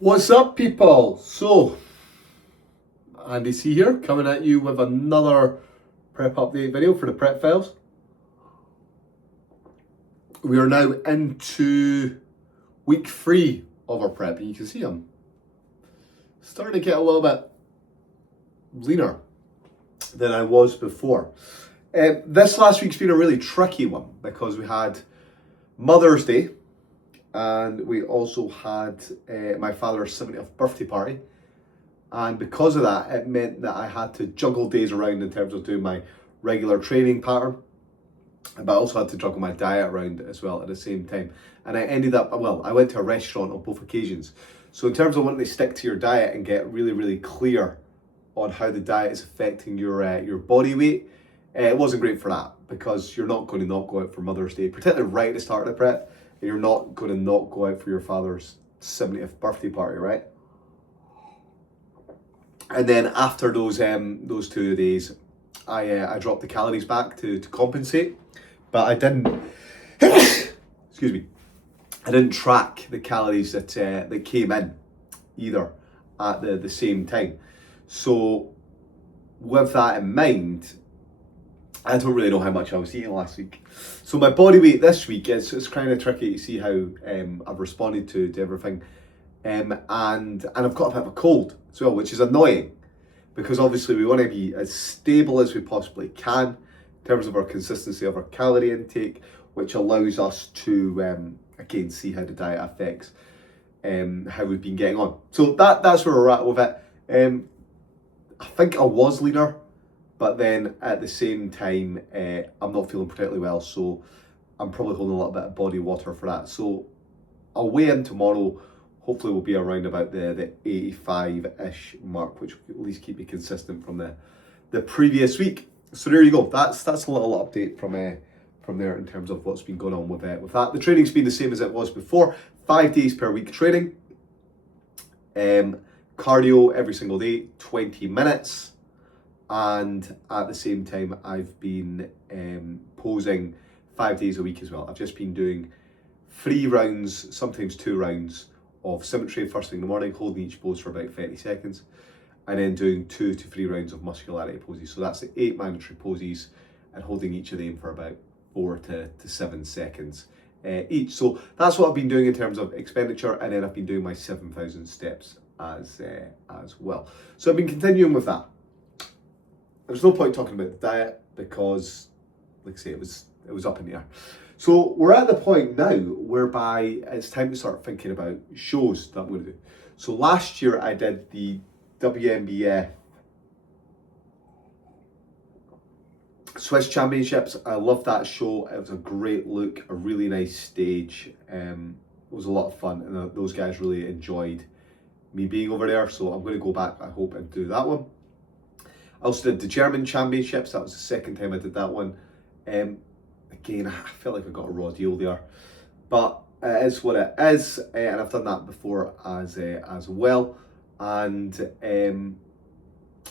What's up, people? So, Andy C here, coming at you with another prep update video for the prep files. We are now into week 3 of our prep, and you can see I'm starting to get a little bit leaner than I was before. This last week's been a really tricky one because we had Mother's Day and we also had my father's 70th birthday party. And because of that, it meant that I had to juggle days around in terms of doing my regular training pattern. But I also had to juggle my diet around as well at the same time. And I ended up, I went to a restaurant on both occasions. So in terms of wanting to stick to your diet and get really, really clear on how the diet is affecting your body weight, it wasn't great for that because you're not going to not go out for Mother's Day, particularly right at the start of the prep. And you're not going to not go out for your father's 70th birthday party, right? And then after those 2 days, I dropped the calories back to compensate, but I didn't. Excuse me. I didn't track the calories that came in either at the same time. So with that in mind, I don't really know how much I was eating last week. So my body weight this week is kind of tricky to see how I've responded to everything. And I've got a bit of a cold as well, which is annoying because obviously we want to be as stable as we possibly can in terms of our consistency of our calorie intake, which allows us to again see how the diet affects how we've been getting on. So that's where we're at with it. I think I was leaner, but then at the same time I'm not feeling particularly well, so I'm probably holding a little bit of body water for that. So I'll weigh in tomorrow. Hopefully we'll be around about the 85-ish mark, which will at least keep me consistent from the previous week. So there you go. That's a little update from there in terms of what's been going on with that. The training's been the same as it was before. 5 days per week training. Cardio every single day, 20 minutes. And at the same time, I've been posing 5 days a week as well. I've just been doing 3 rounds, sometimes 2 rounds of symmetry first thing in the morning, holding each pose for about 30 seconds, and then doing 2 to 3 rounds of muscularity poses. So that's the 8 mandatory poses and holding each of them for about 4 to 7 seconds each. So that's what I've been doing in terms of expenditure, and then I've been doing my 7,000 steps as well. So I've been continuing with that. There's no point talking about the diet because, like I say, it was up in the air. So we're at the point now whereby it's time to start thinking about shows that I'm going to do. So last year I did the WNBF Swiss Championships. I loved that show. It was a great look, a really nice stage. It was a lot of fun, and those guys really enjoyed me being over there. So I'm going to go back, I hope, and do that one. I also did the German Championships. That was the second time I did that one. Again, I feel like I got a raw deal there, but it is what it is, and I've done that before as well. And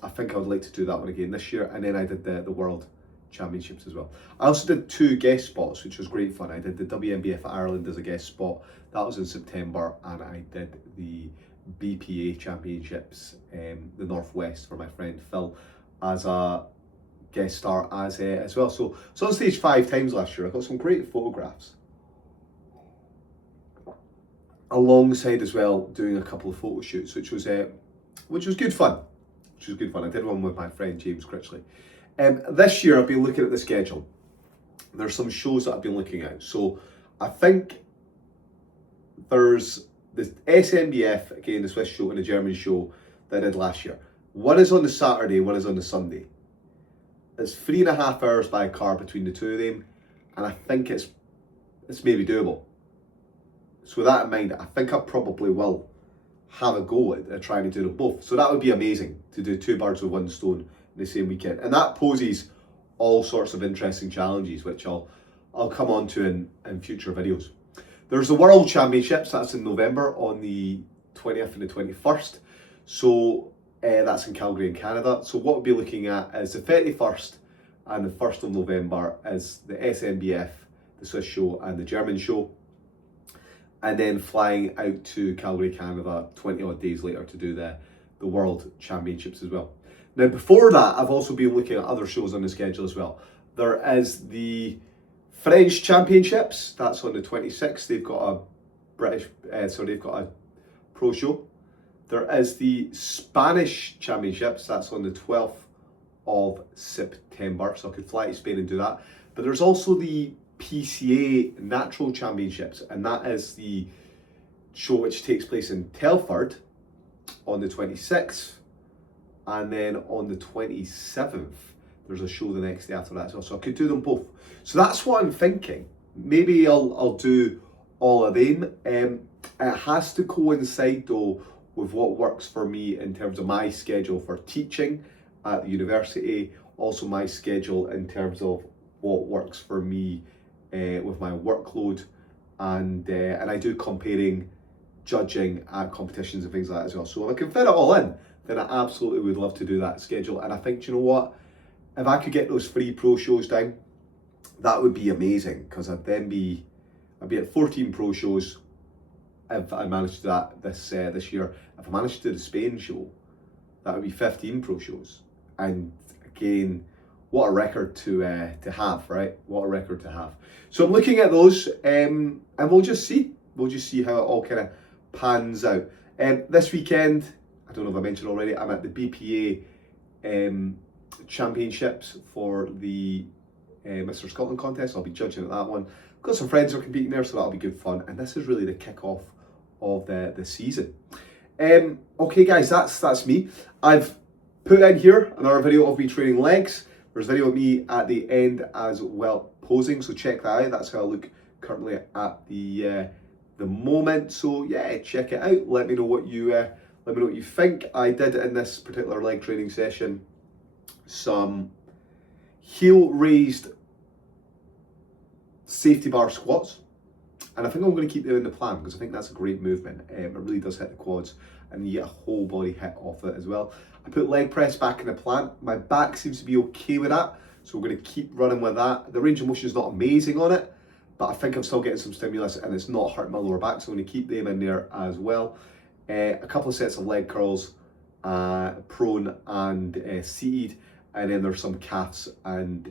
I think I would like to do that one again this year. And then I did the World Championships as well. I also did 2 guest spots, which was great fun. I did the WNBF Ireland as a guest spot. That was in September, and I did the BPA Championships, the Northwest, for my friend Phil, as a guest star as well. So on stage 5 times last year. I got some great photographs, alongside as well doing a couple of photo shoots, which was good fun. I did one with my friend James Critchley. This year I've been looking at the schedule. There's some shows that I've been looking at. So I think there's the SNBF, again, the Swiss show, and the German show that I did last year. One is on the Saturday, one is on the Sunday. It's 3.5 hours by car between the 2 of them, and I think it's maybe doable. So with that in mind, I think I probably will have a go at trying to do them both. So that would be amazing to do 2 birds with 1 stone in the same weekend, and that poses all sorts of interesting challenges, which I'll come on to in future videos. There's the World Championships. That's in November on the 20th and the 21st. So that's in Calgary in Canada. So what we'll be looking at is the 31st and the 1st of November is the SNBF, the Swiss show, and the German show. and then flying out to Calgary, Canada 20 odd days later to do the World Championships as well. Now before that, I've also been looking at other shows on the schedule as well. There is the French Championships, that's on the 26th. They've got a they've got a pro show. There is the Spanish Championships, that's on the 12th of September, so I could fly to Spain and do that. But there's also the PCA Natural Championships, and that is the show which takes place in Telford on the 26th, and then on the 27th there's a show the next day after that as well, so I could do them both. So that's what I'm thinking. Maybe I'll do all of them. It has to coincide though with what works for me in terms of my schedule for teaching at the university, also my schedule in terms of what works for me with my workload, and I do comparing judging at competitions and things like that as well. So if I can fit it all in, then I absolutely would love to do that schedule. And I think, you know what, if I could get those 3 pro shows down, that would be amazing, because I'd be at 14 pro shows if I managed to do that this year. If I managed to do the Spain show, that would be 15 pro shows. And again, what a record to have, right? What a record to have. So I'm looking at those, and we'll just see how it all kind of pans out. This weekend, I don't know if I mentioned already, I'm at the BPA championships for the Mr. Scotland contest. I'll be judging at that one. I've got some friends who are competing there, so that'll be good fun. And this is really the kick-off of the season. Okay guys, that's me. I've put in here another video of me training legs. There's a video of me at the end as well posing, so check that out. That's how I look currently at the moment. So yeah, check it out. Let me know what you think. I did in this particular leg training session some heel raised safety bar squats, and I think I'm going to keep them in the plan because I think that's a great movement. It really does hit the quads, and you get a whole body hit off it as well. I put leg press back in the plan. My back seems to be okay with that, so we're going to keep running with that. The range of motion is not amazing on it, but I think I'm still getting some stimulus and it's not hurting my lower back, so I'm going to keep them in there as well. A couple of sets of leg curls, prone and seated, and then there's some calves and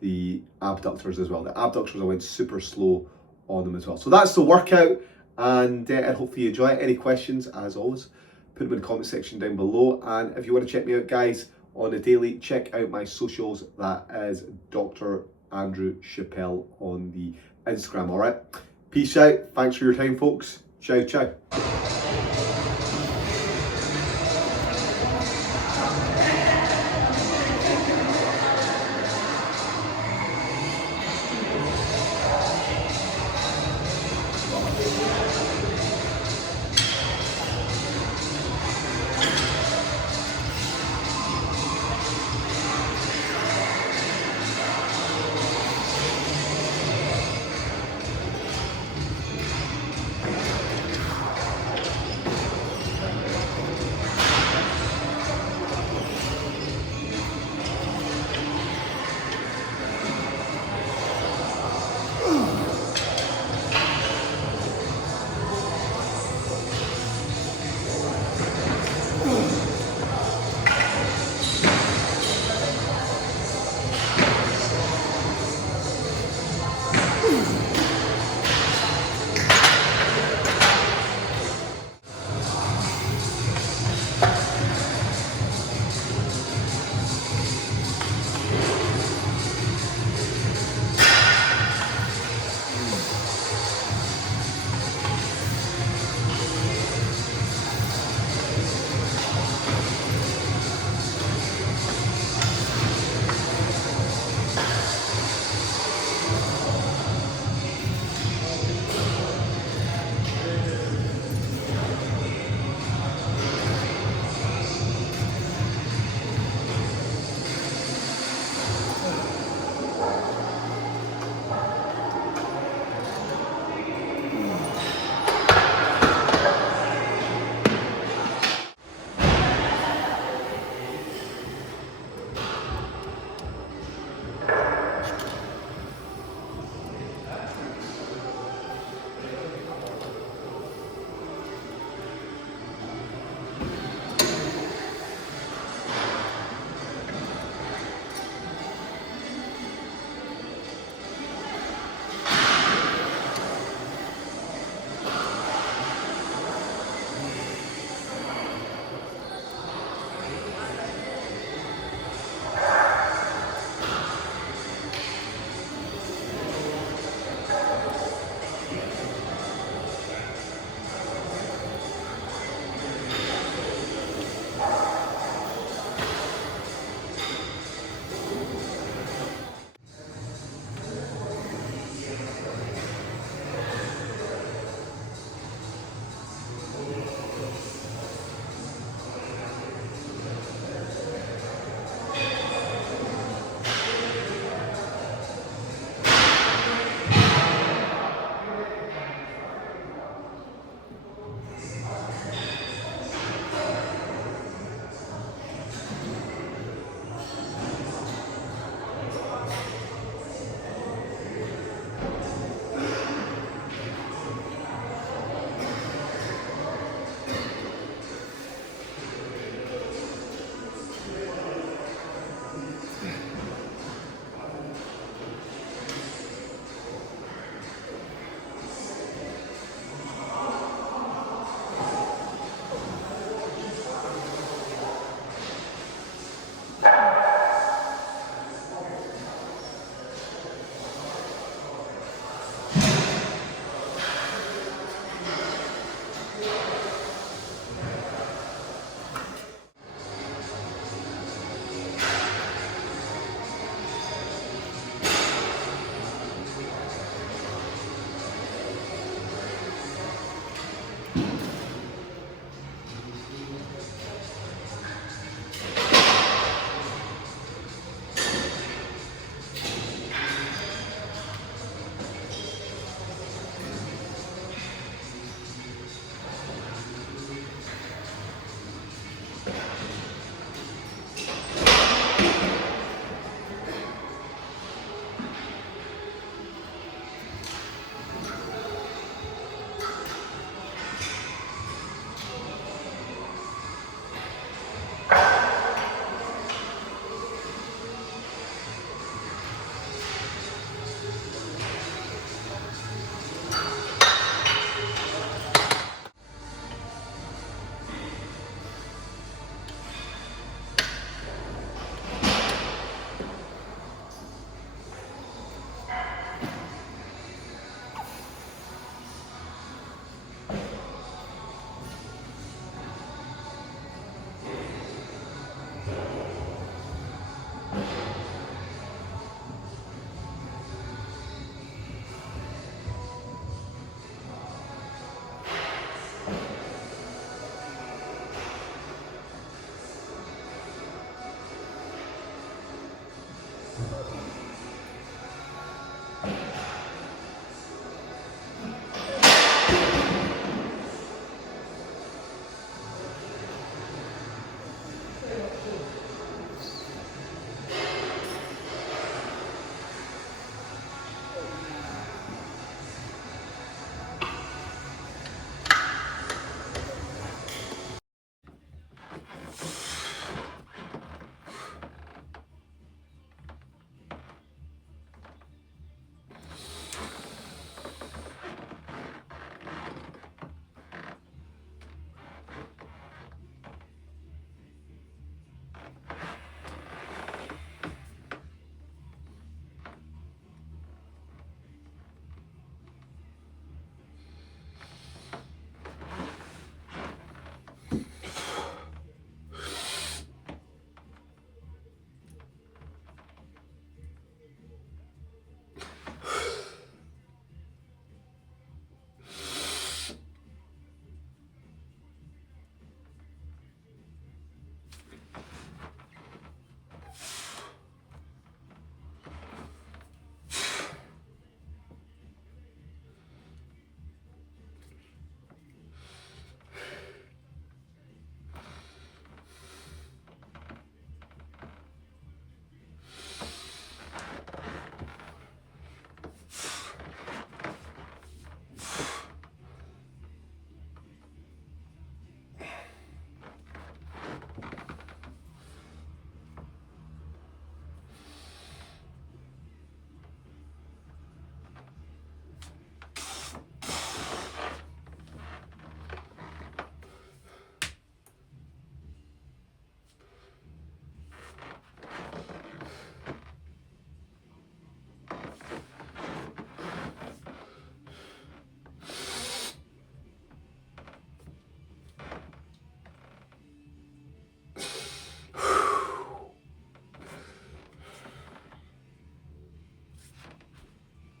the abductors as well. The abductors, I went super slow on them as well. So that's the workout, and hopefully you enjoy it. Any questions, as always, put them in the comment section down below. And if you want to check me out, guys, on a daily, check out my socials. That is Dr. Andrew Chappell on the Instagram. All right, peace out. Thanks for your time, folks. Ciao, ciao.